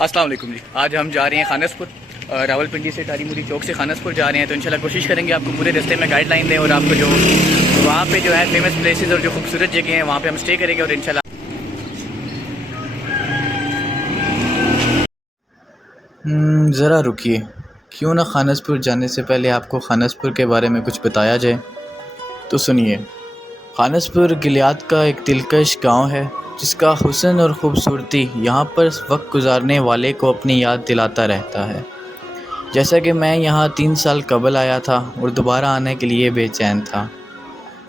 अस्सलाम वालेकुम जी। आज हम जा रहे हैं खानसपुर, रावलपिंडी से टारीमुरी चौक से खानसपुर जा रहे हैं। तो इंशाल्लाह कोशिश करेंगे आपको पूरे रास्ते में गाइडलाइन दें और आपको जो वहाँ पे जो है फेमस प्लेसेस और जो खूबसूरत जगह हैं वहाँ पे हम स्टे करेंगे और इंशाल्लाह ज़रा रुकिए, क्यों ना खानसपुर जाने से पहले आपको खानसपुर के बारे में कुछ बताया जाए। तो सुनिए, खानसपुर गिलियाद का एक दिलकश गांव है जिसका हुस्न और ख़ूबसूरती यहाँ पर वक्त गुजारने वाले को अपनी याद दिलाता रहता है। जैसा कि मैं यहाँ 3 साल कबल आया था और दोबारा आने के लिए बेचैन था।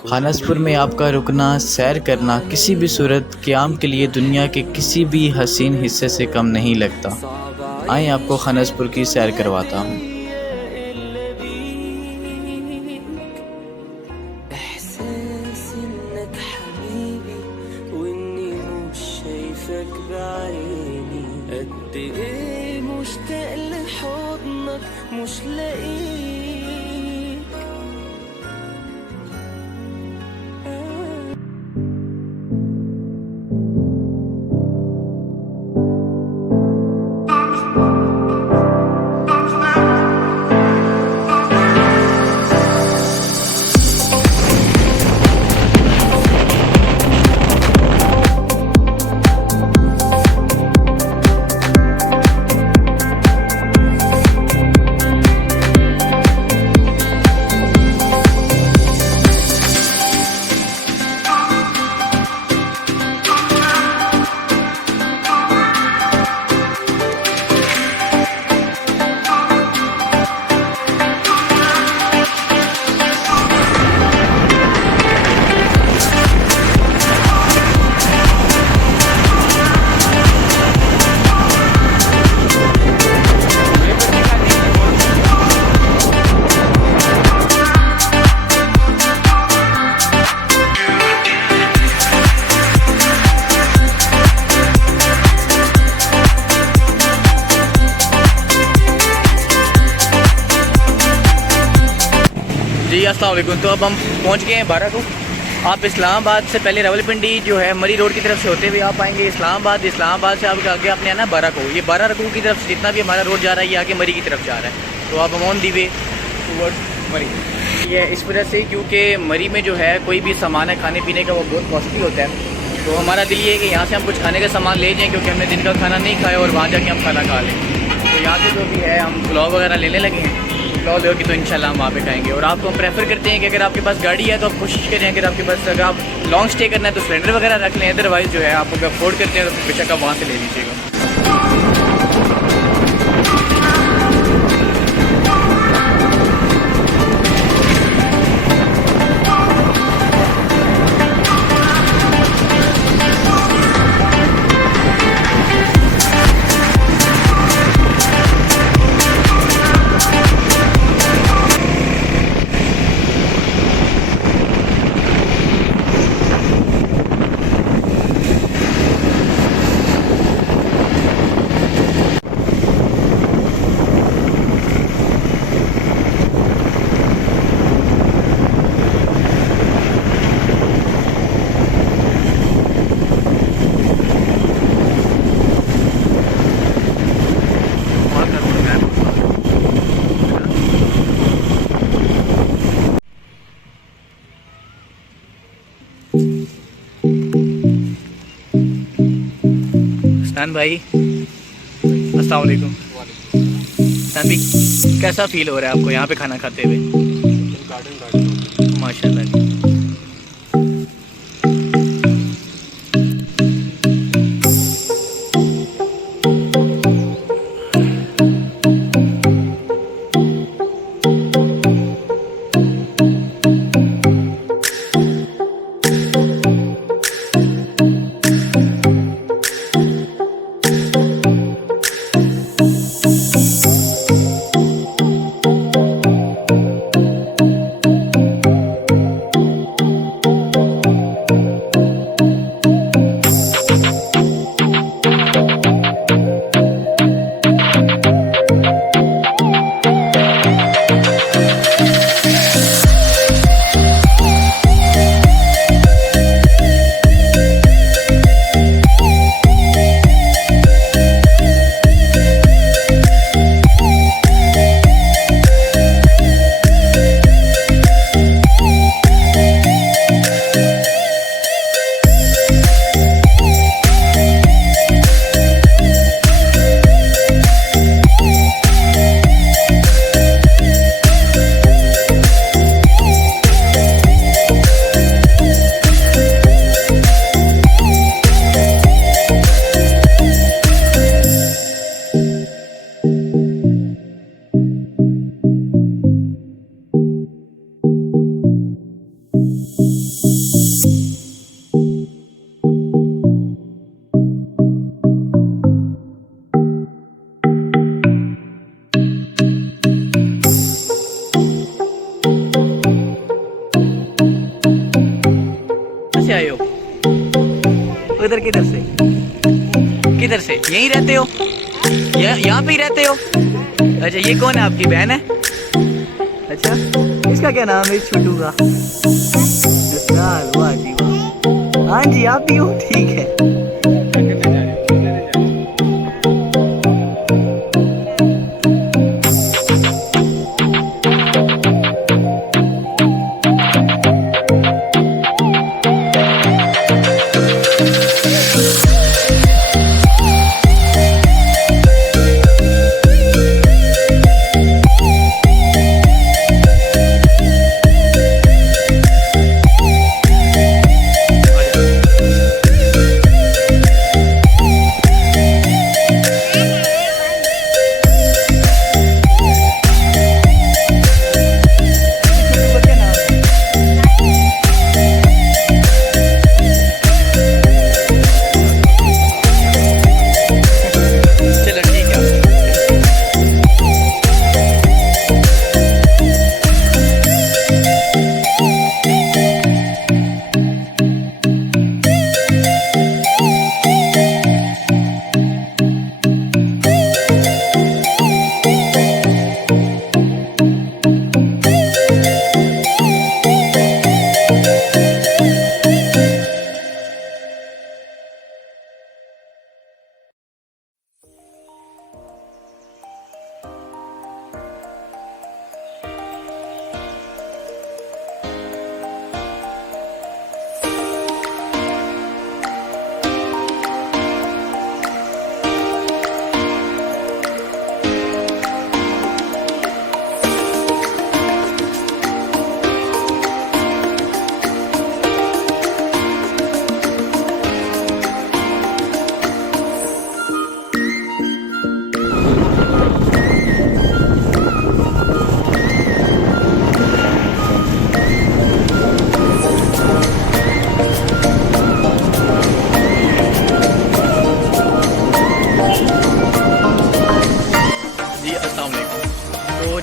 खानसपुर में आपका रुकना, सैर करना किसी भी सूरत क़याम के लिए दुनिया के किसी भी हसीन हिस्से से कम नहीं लगता। आइए आपको खानसपुर की सैर करवाता हूँ। जी अस्सलाम वालेकुम। तो अब हम पहुंच गए हैं बारा को। आप इस्लामाबाद से पहले रावलपिंडी जो है मरी रोड की तरफ से होते हुए आप आएंगे इस्लामाबाद। इस्लामाबाद से आपके आगे आपने आना बारा को। ये बारा रकू की तरफ से जितना भी हमारा रोड जा रहा है ये आगे मरी की तरफ जा रहा है। तो आप ऑन दी वे टूवर्ड्स मरी। ये इस वजह से क्योंकि मरी में जो है कोई भी सामान है खाने पीने का वो बहुत कॉस्टली होता है। तो हमारा दिल ये है कि यहाँ से हम कुछ खाने का सामान ले जाएँ क्योंकि हमने दिन का खाना नहीं खाया और वहाँ जाके हम खाना खा लें। तो यहाँ से जो भी है हम पुलाव वगैरह लेने लगे हैं। पुलाव होगी तो इंशाल्लाह हम वहाँ पे खाएंगे। और आपको हम प्रेफर करते हैं कि अगर आपके पास गाड़ी है तो आप कोशिश करें, अगर आपके पास अगर आप लॉन्ग स्टे करना है तो सिलेंडर वगैरह रख लें। अदरवाइज़ जो है आप अगर अफोर्ड करते हैं तो बेशक आप वहाँ से ले लीजिएगा। स्टैन भाई अस्सलाम वालेकुम। स्टैन भाई कैसा फील हो रहा है आपको यहाँ पे खाना खाते हुए? माशाल्लाह जी। उधर किधर से, किधर से? यहीं रहते हो? यहाँ पे ही रहते हो? अच्छा, ये कौन है, आपकी बहन है? अच्छा, इसका क्या नाम है छोटू का? वाह जी वाह। हाँ जी, आप भी हो, ठीक है।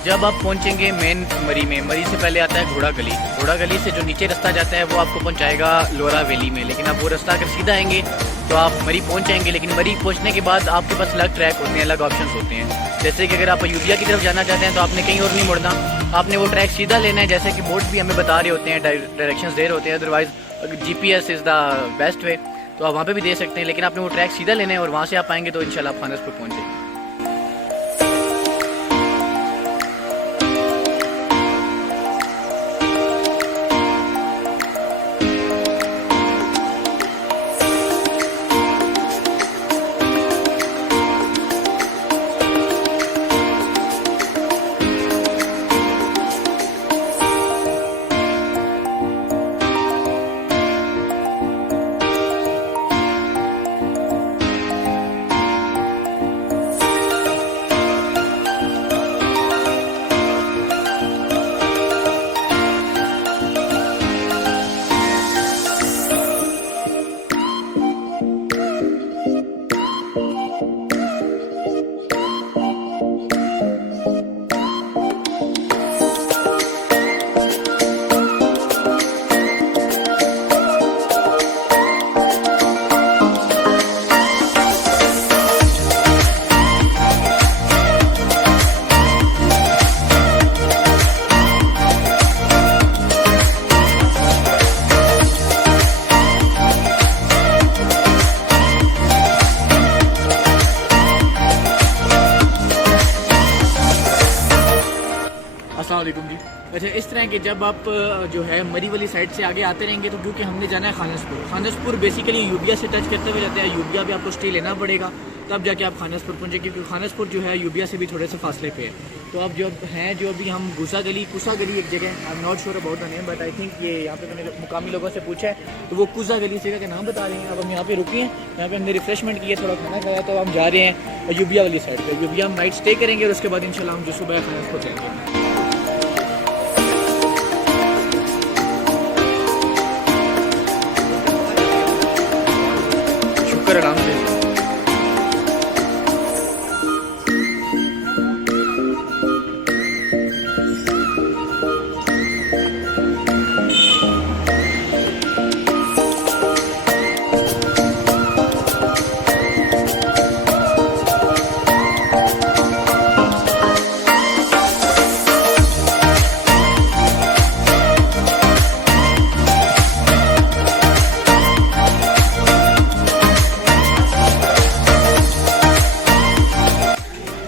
जब आप पहुंचेंगे मेन मरी में, मरी से पहले आता है घोड़ा गली। घोड़ा गली से जो नीचे रास्ता जाता है वो आपको पहुंचाएगा लोरा वैली में, लेकिन आप वो रास्ता अगर सीधा आएंगे तो आप मरी पहुंच जाएंगे। लेकिन मरी पहुंचने के बाद आपके पास अलग ट्रैक होते हैं, अलग ऑप्शंस होते हैं। जैसे कि अगर आप अयोध्या की तरफ जाना चाहते हैं तो आपने कहीं और नहीं मुड़ना, आपने वो ट्रैक सीधा लेना है। जैसे कि बोर्ड भी हमें बता रहे होते हैं, डायरेक्शंस दे रहे होते हैं। Otherwise GPS is the best way, तो आप वहाँ पे भी दे सकते हैं। लेकिन आपने वो ट्रैक सीधा लेना है और वहाँ से आप आएंगे तो इंशाल्लाह आप खानसपुर पहुँच जाएंगे। अस्सलाम वालेकुम जी। अच्छा, इस तरह के जब आप जो है मरी वाली साइड से आगे आते रहेंगे तो क्योंकि हमने जाना है खानसपुर। खानसपुर बेसिकली यूबिया से टच करते हुए जाते हैं। यूबिया भी आपको स्टे लेना पड़ेगा, तब जाके आप खानसपुर पहुँचे, क्योंकि खानसपुर जो है यूबिया से भी थोड़े से फासले पे है। तो अब जो हैं, जो अभी हम कुसा गली एक जगह, I am not sure about the name, but I think ये यहाँ पे मैंने मुकामी लोगों से पूछा है तो वो कुसा गली जगह का नाम बता रहे हैं। अब हम यहाँ पे रुके हैं, यहाँ पे हमने रिफ्रेशमेंट किया, थोड़ा खाना खाया, तो हम जा रहे हैं यूबिया वाली साइड पर। यूबिया हम नाइट स्टे करेंगे और उसके बाद इंशाल्लाह हम जो सुबह खानसपुर जाएंगे। शुक्र अलहम्दुलिल्लाह।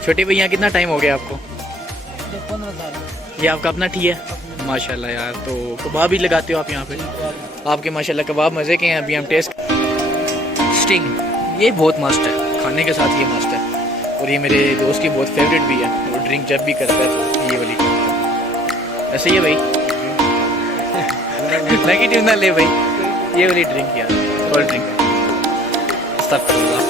छोटे भैया कितना टाइम हो गया आपको? 15 साल। ये आपका अपना ठी है माशाल्लाह यार। तो कबाब भी लगाते हो आप यहाँ पे? आपके माशाल्लाह कबाब मज़े के हैं। अभी हम टेस्ट स्टिंग, ये बहुत मस्त है, खाने के साथ ये मस्त है। और ये मेरे दोस्त की बहुत फेवरेट भी है, वो ड्रिंक जब भी करता है तो ये वाली करता है। ऐसे ही है भाई नेगेटिव ना ले भाई, ये वाली ड्रिंक यार, कोल्ड ड्रिंक सब करूँगा।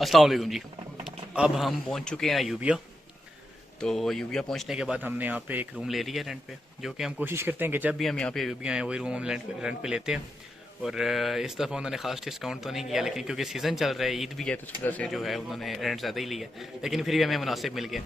अस्सलाम वालेकुम जी। अब हम पहुंच चुके हैं यूबिया। तो यूबिया पहुंचने के बाद हमने यहाँ पे एक रूम ले लिया रेंट पे, जो कि हम कोशिश करते हैं कि जब भी हम यहाँ पे यूबिया आए वही रूम हम रेंट पे लेते हैं। और इस दफ़ा उन्होंने ख़ास डिस्काउंट तो नहीं किया, लेकिन क्योंकि सीज़न चल रहा है, ईद भी है, तो इस वजह से जो है उन्होंने रेंट ज़्यादा ही लिया, लेकिन फिर भी हमें मुनासिब मिल गया।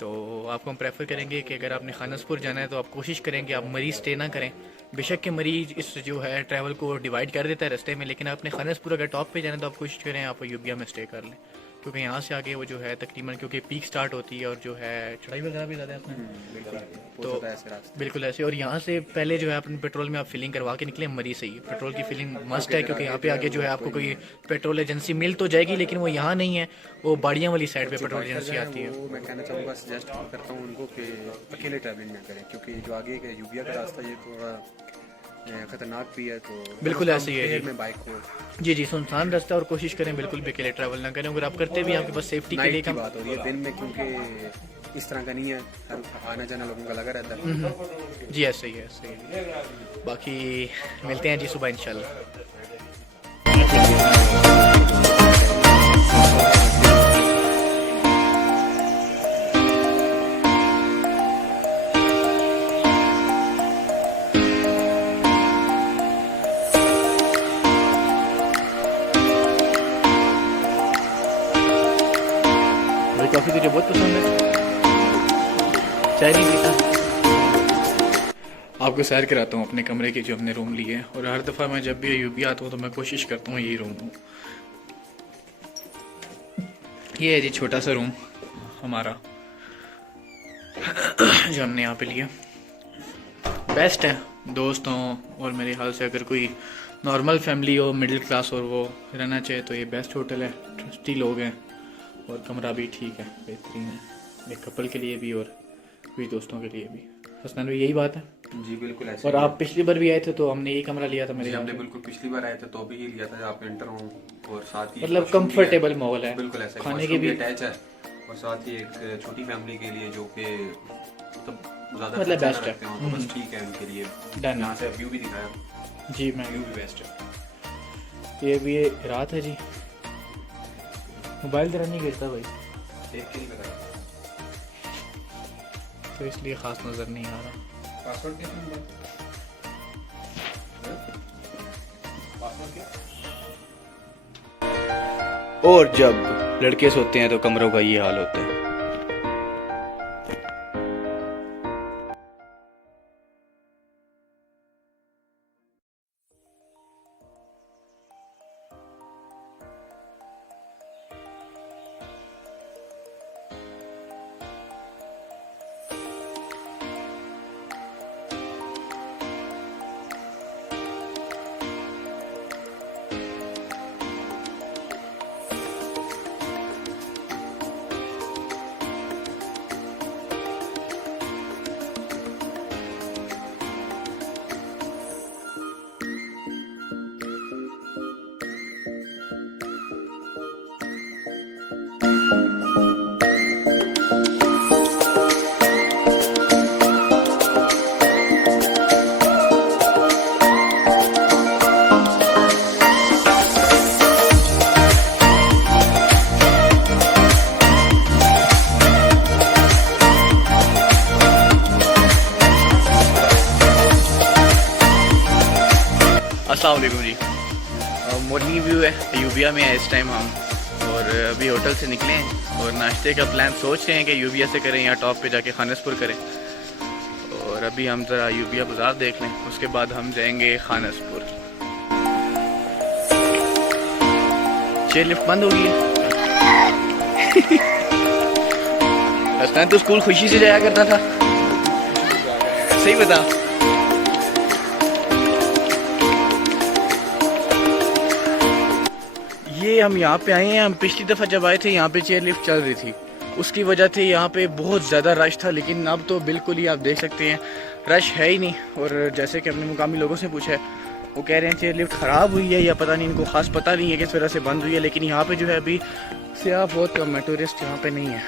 तो आपको हम प्रेफर करेंगे कि अगर आपने खानसपुर जाना है तो आप कोशिश करें कि आप मरी स्टे ना करें। बेशक के मरीज इस जो है ट्रैवल को डिवाइड कर देता है रास्ते में, लेकिन आपने खानसपुर अगर टॉप पे जाना है तो आप कोशिश करें आप यूबिया में स्टे कर लें, क्योंकि यहाँ से आगे वो जो है तकरीबन, क्योंकि पीक स्टार्ट होती है और जो है चढ़ाई वगैरह भी ज़्यादा है उसमें, तो बिल्कुल ऐसे। और यहाँ से पहले जो है अपने पेट्रोल में आप फिलिंग करवा के निकले मरी से ही। पेट्रोल की फिलिंग मस्ट है, क्योंकि यहाँ पे आगे जो है आपको कोई पेट्रोल एजेंसी मिल तो जाएगी, लेकिन वो यहाँ नहीं है, वो बाड़ियाँ वाली साइड पे पेट्रोल एजेंसी आती है। वो मैं कहना चाहूँगा, सजेस्ट करता हूँ उनको कि अकेले ट्रैवलिंग ना करें, क्योंकि जो आगे का यूबिया का रास्ता ये थोड़ा खतरनाक भी है। तो बिल्कुल ऐसे ही है जी। में बाइक को जी सुनसान रास्ता, और कोशिश करें बिल्कुल भी अकेले ट्रैवल ना करें। अगर आप करते भी आपके पास सेफ्टी के लिए की बात हो रही है, दिन में क्योंकि इस तरह का नहीं है, हर आना जाना लोगों का लगा रहता है। जी ऐसे ही है, ऐसे ही है। बाकी मिलते हैं जी सुबह इंशाल्लाह। कॉफ़ी तुझे बहुत पसंद है, चाय नहीं पीता? आपको सैर कराता हूँ अपने कमरे की जो हमने रूम ली है। और हर दफ़ा मैं जब भी यूपी आता हूँ तो मैं कोशिश करता हूँ यही रूम लूँ। ये है जी छोटा सा रूम हमारा जो हमने यहाँ पे लिया। बेस्ट है दोस्तों, और मेरे ख्याल से अगर कोई नॉर्मल फैमिली हो, मिडिल क्लास और वो रहना चाहे तो ये बेस्ट होटल है। ट्रस्टी लोग हैं और कमरा भी ठीक है, बेहतरीन है, एक कपल के लिए भी और कुछ दोस्तों के लिए भी। हसनैन भाई यही बात है जी, बिल्कुल ऐसे। और आप पिछली बार भी आए थे तो हमने यही कमरा लिया था मेरे। हमने बिल्कुल पिछली बार आए थे तो भी ये लिया था, आप एंटर हो और साथ ही मतलब कंफर्टेबल माहौल है, बिल्कुल ऐसा, खाने के भी अटैच है, और साथ ही एक छोटी फैमिली के लिए जो कि ज़्यादा मतलब बेस्ट है, तो बस ठीक है उनके लिए। डन। यहाँ से व्यू भी दिखाया जी, मैं व्यू भी बेस्ट है। ये भी रात है जी, मोबाइल तरह नहीं गिरता भाई, देख के ही लगा तो इसलिए ख़ास नज़र नहीं आ रहा। पासवर्ड क्या? और जब लड़के सोते हैं तो कमरों का ये हाल होता है। अस्सलाम वालेकुम जी। मॉर्निंग व्यू है, यूबिया में है इस टाइम हम, और अभी होटल से निकले हैं और नाश्ते का प्लान सोच रहे हैं कि यूबिया से करें या टॉप पे जाके खानसपुर करें। और अभी हम ज़रा यूबिया बाज़ार देख लें, उसके बाद हम जाएंगे खानसपुर। चेयर लिफ्ट बंद हो गई है। लगता है तो स्कूल खुशी से जाया करता था, सही बता। ये हम यहाँ पे आए हैं, हम पिछली दफ़ा जब आए थे यहाँ पे चेयर लिफ्ट चल रही थी, उसकी वजह से यहाँ पे बहुत ज़्यादा रश था, लेकिन अब तो बिल्कुल ही आप देख सकते हैं रश है ही नहीं। और जैसे कि हमने मुकामी लोगों से पूछा है, वो कह रहे हैं चेयर लिफ्ट ख़राब हुई है या पता नहीं, इनको खास पता नहीं है किस वजह से बंद हुई है, लेकिन यहाँ पे जो है अभी सियाह बहुत कम है, टूरिस्ट यहाँ पे नहीं है।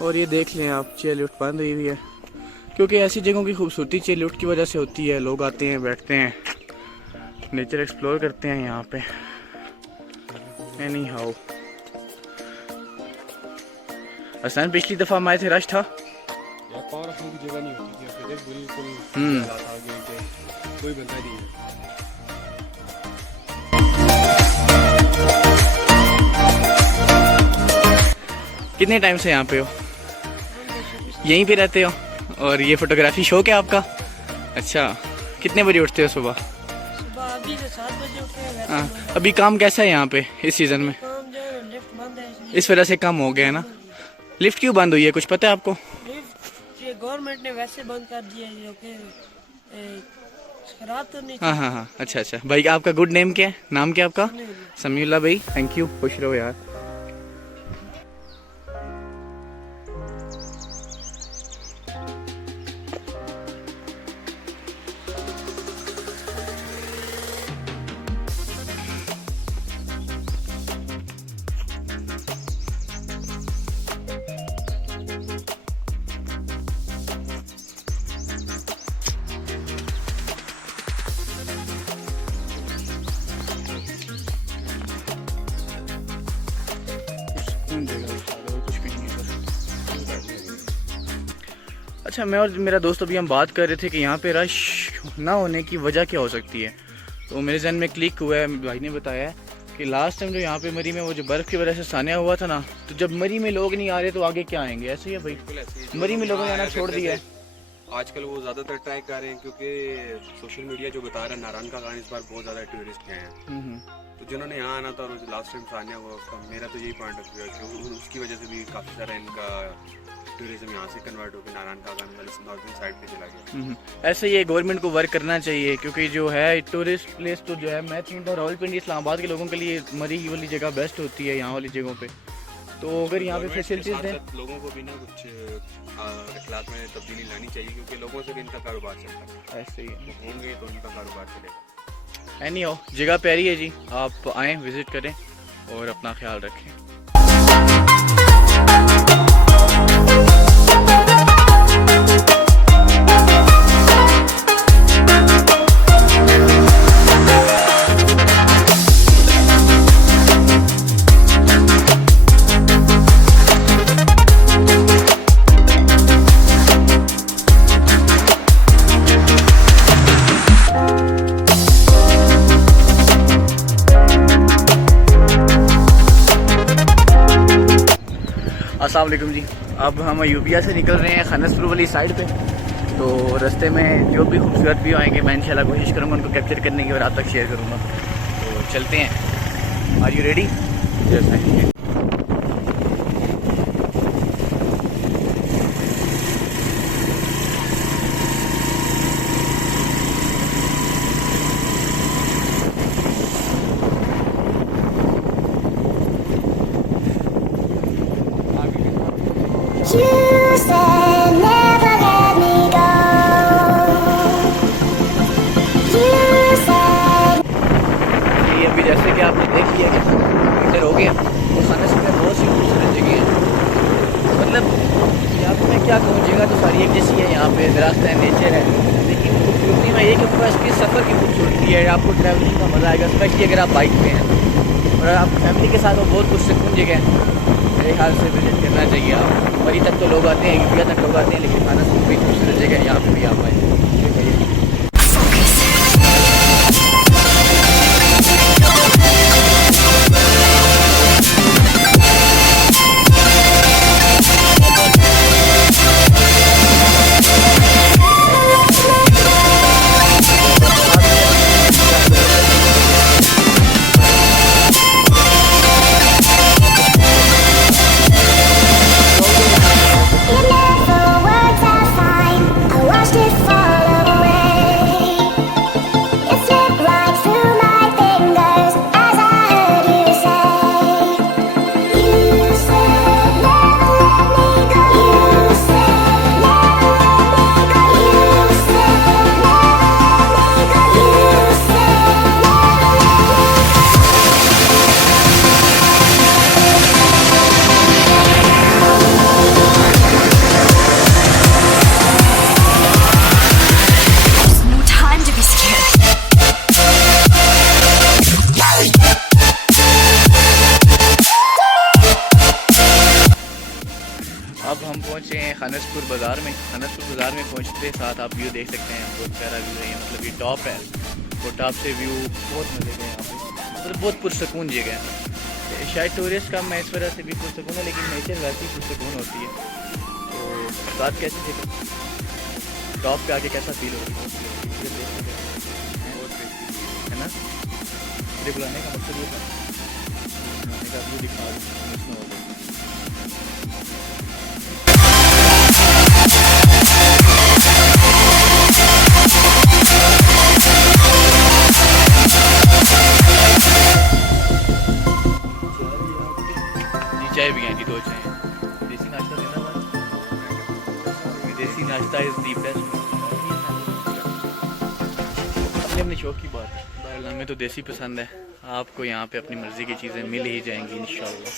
और ये देख लें आप, चेयर लिफ्ट बंद हुई है, क्योंकि ऐसी जगहों की खूबसूरती चेयर लिफ्ट की वजह से होती है। लोग आते हैं, बैठते हैं, नेचर एक्सप्लोर करते हैं यहाँ पे। एनी हाउ, असन पिछली दफ़ा हम आए थे रश था। पावर रखने की जगह नहीं होती थी, बिल्कुल कोई बंदा नहीं है। कितने टाइम से यहाँ पे हो? यहीं पे रहते हो? और ये फोटोग्राफी शौक है आपका? अच्छा, कितने बजे उठते हो सुबह? सुबह अभी से 7 बजे उठे हैं। हाँ, अभी काम कैसा है यहाँ पे इस सीज़न में? काम जो है लिफ्ट बंद है, इसलिए इस वजह से कम हो गया है ना। लिफ्ट क्यों बंद हुई है, कुछ पता है आपको? लिफ्ट ये गवर्नमेंट ने वैसे बंद कर दिया है, जो कि खराब तो नहीं। हाँ हाँ हाँ, अच्छा अच्छा। भाई आपका गुड नेम क्या है, नाम क्या है आपका? समीउल्लाह भाई, थैंक यू, खुश रहो यार। अच्छा, मैं और मेरा दोस्त अभी हम बात कर रहे थे कि यहाँ पे रश ना होने की वजह क्या हो सकती है, तो मेरे जहन में क्लिक हुआ है, भाई ने बताया है कि लास्ट टाइम जो यहाँ पे मरी में वो जो बर्फ़ की वजह से सानिया हुआ था ना, तो जब मरी में लोग नहीं आ रहे तो आगे क्या आएंगे? ऐसे ही है भाई, मरी में लोगों ने आना छोड़ दिया है। आजकल वो ज़्यादातर ट्राई कर रहे हैं, क्योंकि सोशल मीडिया जो बता रहा है नारायण का गान इस बार बहुत ज़्यादा टूरिस्ट गए हैं, तो जिन्होंने यहाँ आना था और लास्ट टाइम सानिया हुआ, उसका मेरा तो यही पॉइंट ऑफ व्यू है कि उसकी वजह से भी काफ़ी सारा इनका टूरिज्म यहाँ से कन्वर्ट होकर नारायण का गान वाले नॉर्दर्न साइड पे चला गया। ऐसे ये गवर्नमेंट को वर्क करना चाहिए, क्योंकि जो है टूरिस्ट प्लेस तो जो है, मैं समझता हूँ रावलपिंडी इस्लामाबाद के लोगों के लिए मरी वाली जगह बेस्ट होती है यहाँ वाली जगहों पे। तो अगर यहाँ पे फैसिलिटीज दें, लोगों को भी ना कुछ अखलाक में तब्दीली लानी चाहिए, क्योंकि लोगों से भी इनका कारोबार चलता है। ऐसे ही होंगे तो उनका कारोबार चलेगा। एनी हो, जगह प्यारी है जी, आप आएँ, विज़िट करें और अपना ख्याल रखें। अस्सलाम वालेकुम जी। अब हम यूबिया से निकल रहे हैं खानसपुर वाली साइड पे, तो रास्ते में जो भी खूबसूरत व्यू आएंगे मैं इंशाल्लाह कोशिश करूँगा उनको कैप्चर करने की और आप तक शेयर करूँगा। तो चलते हैं, are you ready? Yes I am. अभी जैसे कि आपने देख लिया कि मीटर हो गया, तो खानसपुर में बहुत सी खूबसूरत जगह हैं। मतलब यहाँ पे मैं क्या कहूँ, जगह तो सारी एक जैसी है, यहाँ पे दरख्त है, नेचर है, लेकिन खूबसूरती में ये कि पूरा इसकी सफ़र की खूबसूरती है। आपको ट्रैवलिंग का मज़ा आएगा, स्पेशली अगर आप बाइक पे हैं और आप फैमिली के साथ हो, बहुत कुछ सुकून जगह है, मेरे ख्याल से विजिट करना चाहिए। आप मरी तक तो लोग आते हैं, यूबिया तक लोग आते हैं, लेकिन खानसपुर भी खूबसूरत जगह है, यहाँ पर भी आप आए। अब हम पहुँचे हैं खानसपुर बाज़ार में। खानसपुर बाज़ार में पहुँचते साथ आप व्यू देख सकते हैं, बहुत प्यारा व्यू है। मतलब ये टॉप है और टॉप से व्यू बहुत मज़े का है यहाँ पे, मतलब बहुत पुरसकून जगह है। शायद टूरिस्ट कम है इस वजह से भी पुरसकून है, लेकिन नेचर वैसे ही पुरसकून होती है। तो बात कैसे थे टॉप पे आके कैसा फील हो रहा है ना? मुझे बुलाने का मकसद ये था, बुलाने का व्यू दिखा दूँ। चाय भी हैं जी, 2 चाय। देसी नाश्ता देना भाई, देसी नाश्ता इज दी बेस्ट। अपने अपने शौक की बात है, बहरहाल हमें तो देसी पसंद है। आपको यहाँ पे अपनी मर्ज़ी की चीज़ें मिल ही जाएंगी इंशाल्लाह।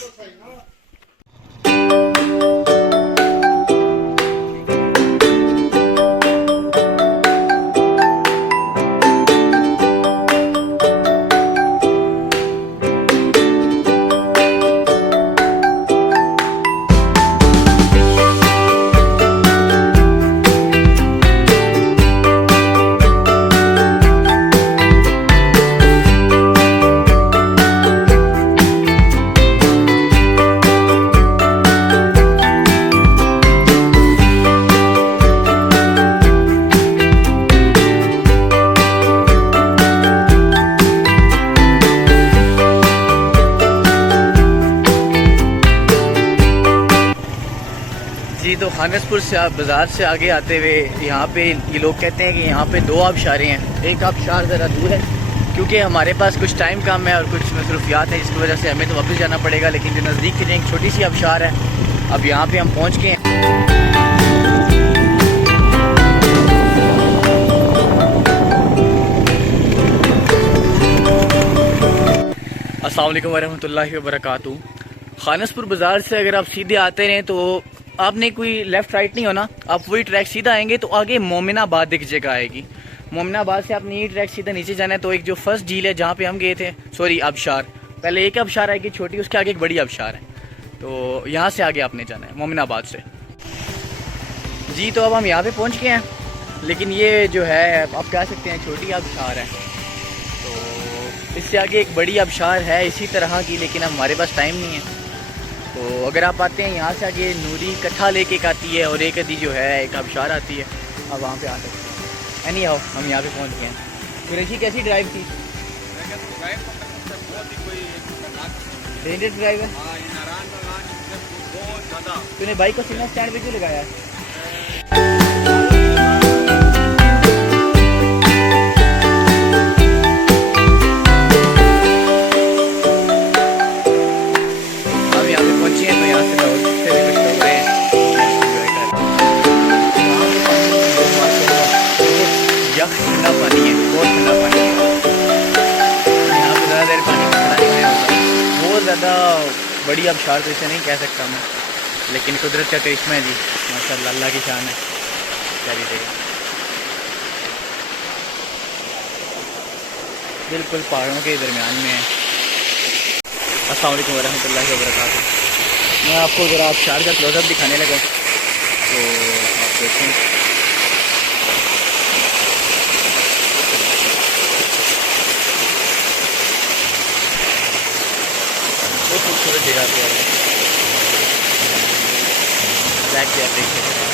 जी तो खानसपुर से आप बाज़ार से आगे आते हुए यहाँ पे ये लोग कहते हैं कि यहाँ पे 2 आबशारें हैं। एक आबशार ज़रा दूर है क्योंकि हमारे पास कुछ टाइम कम है और कुछ मसरूफियात है, जिसकी वजह से हमें तो वापस जाना पड़ेगा। लेकिन जो नज़दीक की एक छोटी सी आबशार है, अब यहाँ पे हम पहुँच गए हैं। अस्सलाम वालेकुम वरहमतुल्लाहि वबरकातुहू। खानसपुर बाज़ार से अगर आप सीधे आते रहें तो आपने कोई लेफ़्ट राइट नहीं होना, आप वही ट्रैक सीधा आएंगे तो आगे मोमिनाबाद एक जगह आएगी। मोमिनाबाद से आपने ये ट्रैक सीधा नीचे जाना है तो एक जो फर्स्ट झील है जहाँ पे हम गए थे, सॉरी आबशार, पहले एक आबशार आएगी छोटी, उसके आगे एक बड़ी आबशार है। तो यहाँ से आगे आपने जाना है मोमिनाबाद से। जी तो अब हम यहाँ पे पहुँच गए हैं, लेकिन ये जो है आप कह सकते हैं छोटी आबशार है। तो इससे आगे एक बड़ी आबशार है इसी तरह की, लेकिन अब हमारे पास टाइम नहीं है। तो अगर आप आते हैं यहाँ से आगे नूरी कट्ठा लेके एक आती है और एक अदी जो है एक आबशार आती है, अब वहाँ पे आ सकते हैं। एनी हाउ हम यहाँ पे पहुँच गए हैं। कुरैशी कैसी ड्राइव थी? डेंजरस ड्राइव है। तूने बाइक को सिग्नल स्टैंड पे क्यों लगाया? ठंडा पानी है, बहुत ठंडा पानी है। यहाँ पर ज़्यादा देर पानी में खड़ा नहीं होने होता। बहुत ज़्यादा बड़ी आबशार तो इसे नहीं कह सकता मैं, लेकिन कुदरत का करिश्मा है जी, माशाअल्लाह, अल्लाह की शान है। क्या लीजिएगा, बिल्कुल पहाड़ों के दरमियान में है। अस्सलाम वालेकुम वरहमतुल्लाहि वबरकातुहू। मैं आपको ज़रा आबशार का क्लोजअप दिखाने लगा तो आप देखें। बहुत खूबसूरत जगह पे है, ब्लैक देख सकते हैं।